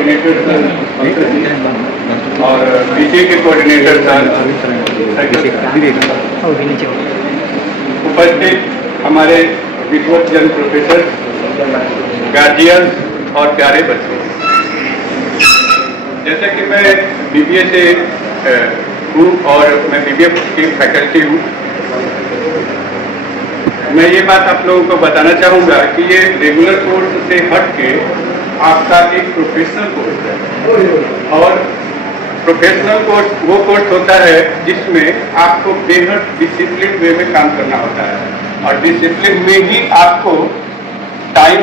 Coordinator sir और पीछे के कोऑर्डिनेटर सर, उपस्थित हमारे विद्वत प्रोफेसर, गार्जियन और प्यारे बच्चे, जैसा कि मैं बीबीए से हूँ और मैं बीबीए की फैकल्टी हूँ, मैं ये बात आप लोगों को बताना चाहूँगा कि ये रेगुलर कोर्स से हट के आपका एक प्रोफेशनल कोर्स है। और प्रोफेशनल कोर्स वो कोर्स होता है जिसमें आपको बेहद डिसिप्लिन वे में काम करना होता है, और डिसिप्लिन में ही आपको टाइम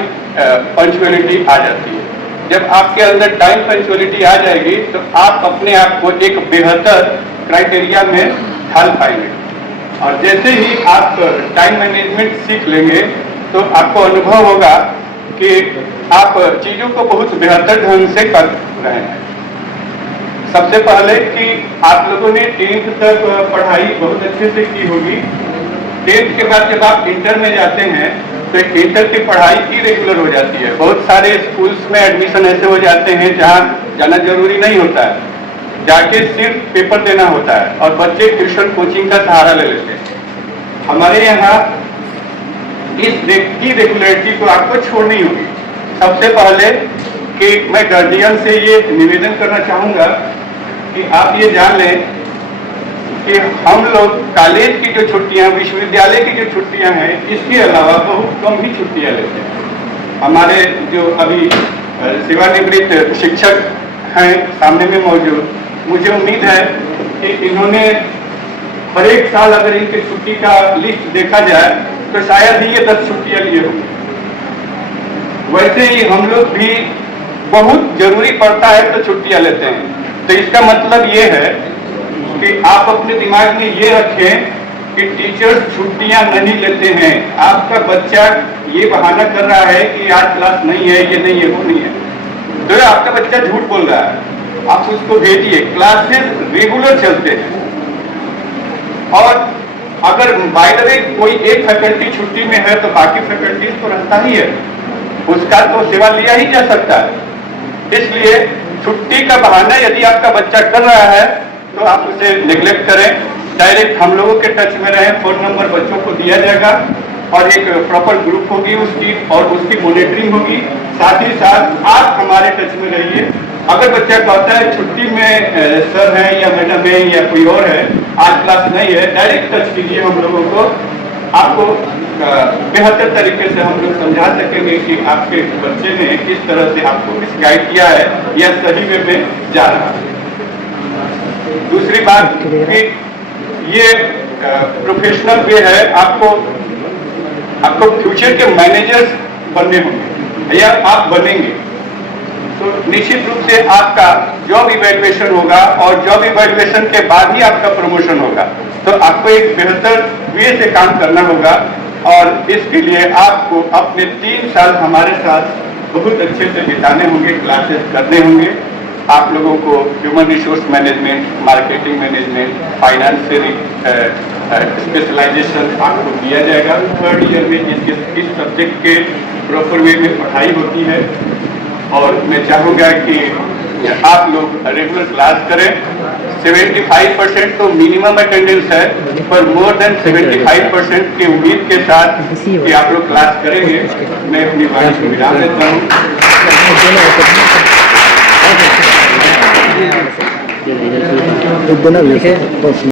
पंक्चुअलिटी आ जाती है। जब आपके अंदर टाइम पंक्चुअलिटी आ जाएगी तो आप अपने आप को एक बेहतर क्राइटेरिया में ढाल पाएंगे, और जैसे ही आप टाइम मैनेजमेंट सीख लेंगे तो आपको अनुभव होगा कि आप चीज़ों को बहुत बेहतर ढंग से कर रहे हैं। सबसे पहले कि आप लोगों ने 10th तक पढ़ाई बहुत अच्छे से की होगी। 10th के बाद जब आप इंटर में जाते हैं तो इंटर की पढ़ाई इरेगुलर हो जाती है। बहुत सारे स्कूल्स में एडमिशन ऐसे हो जाते हैं जहाँ जाना जरूरी नहीं होता है, जाके सिर्फ पेपर देना होता है और बच्चे ट्यूशन कोचिंग का सहारा ले लेते हैं। हमारे यहाँ इस रेगुलरिटी को आपको छोड़नी होगी। सबसे पहले कि मैं गार्जियन से ये निवेदन करना चाहूँगा कि आप ये जान लें कि हम लोग कॉलेज की जो छुट्टियाँ, विश्वविद्यालय की जो छुट्टियाँ हैं, इसके अलावा बहुत कम ही छुट्टियाँ लेते हैं। हमारे जो अभी सेवानिवृत्त शिक्षक हैं सामने में मौजूद, मुझे उम्मीद है कि इन्होंने हर एक साल अगर इनकी छुट्टी का लिस्ट देखा जाए तो शायद ही ये 10 छुट्टियां लिए होंगे। वैसे ही हम लोग भी बहुत जरूरी पड़ता है तो छुट्टियां लेते हैं। तो इसका मतलब ये है कि आप अपने दिमाग में ये रखें कि टीचर्स छुट्टियां नहीं लेते हैं। आपका बच्चा ये बहाना कर रहा है कि आज क्लास नहीं है, ये नहीं है, वो नहीं है, तो आपका बच्चा झूठ बोल रहा है। आप उसको भेजिए, क्लासेस रेगुलर चलते हैं। और अगर बाय द वे कोई एक फैकल्टी छुट्टी में है तो बाकी फैकल्टीज तो रहता ही है, उसका तो सेवा लिया ही जा सकता है। इसलिए छुट्टी का बहाना यदि आपका बच्चा कर रहा है तो आप उसे नेग्लेक्ट करें, डायरेक्ट हम लोगों के टच में रहें। फोन नंबर बच्चों को दिया जाएगा और एक प्रॉपर ग्रुप होगी उसकी, और उसकी मॉनिटरिंग होगी। साथ ही साथ आप हमारे टच में रहिए। अगर बच्चा कहता है छुट्टी में सर है या मैडम है या कोई और है, आज क्लास नहीं है, डायरेक्ट टच कीजिए हम लोगों को। आपको बेहतर तरीके से हम लोग समझा सकेंगे कि आपके बच्चे ने किस तरह से आपको गाइड किया है या सही वे में जा रहा है। दूसरी बात कि ये प्रोफेशनल वे है, आपको फ्यूचर के मैनेजर्स बनने होंगे या आप बनेंगे तो निश्चित रूप से आपका जॉब इवैल्यूएशन होगा, और जॉब इवैल्यूएशन के बाद ही आपका प्रमोशन होगा। तो आपको एक बेहतर वे से काम करना होगा, और इसके लिए आपको अपने 3 साल हमारे साथ बहुत अच्छे से बिताने होंगे, क्लासेस करने होंगे। आप लोगों को human resource management, marketing management, finance से स्पेशलाइजेशन आपको दिया जाएगा। 3rd ईयर में इस सब्जेक्ट के प्रॉपर वे में पढ़ाई होती है, और मैं चाहूँगा कि आप लोग रेगुलर क्लास करें। 75% तो मिनिमम अटेंडेंस है, पर मोर देन 75% की उम्मीद के साथ कि आप लोग क्लास करेंगे, मैं अपनी वाणी को विराम देता हूँ।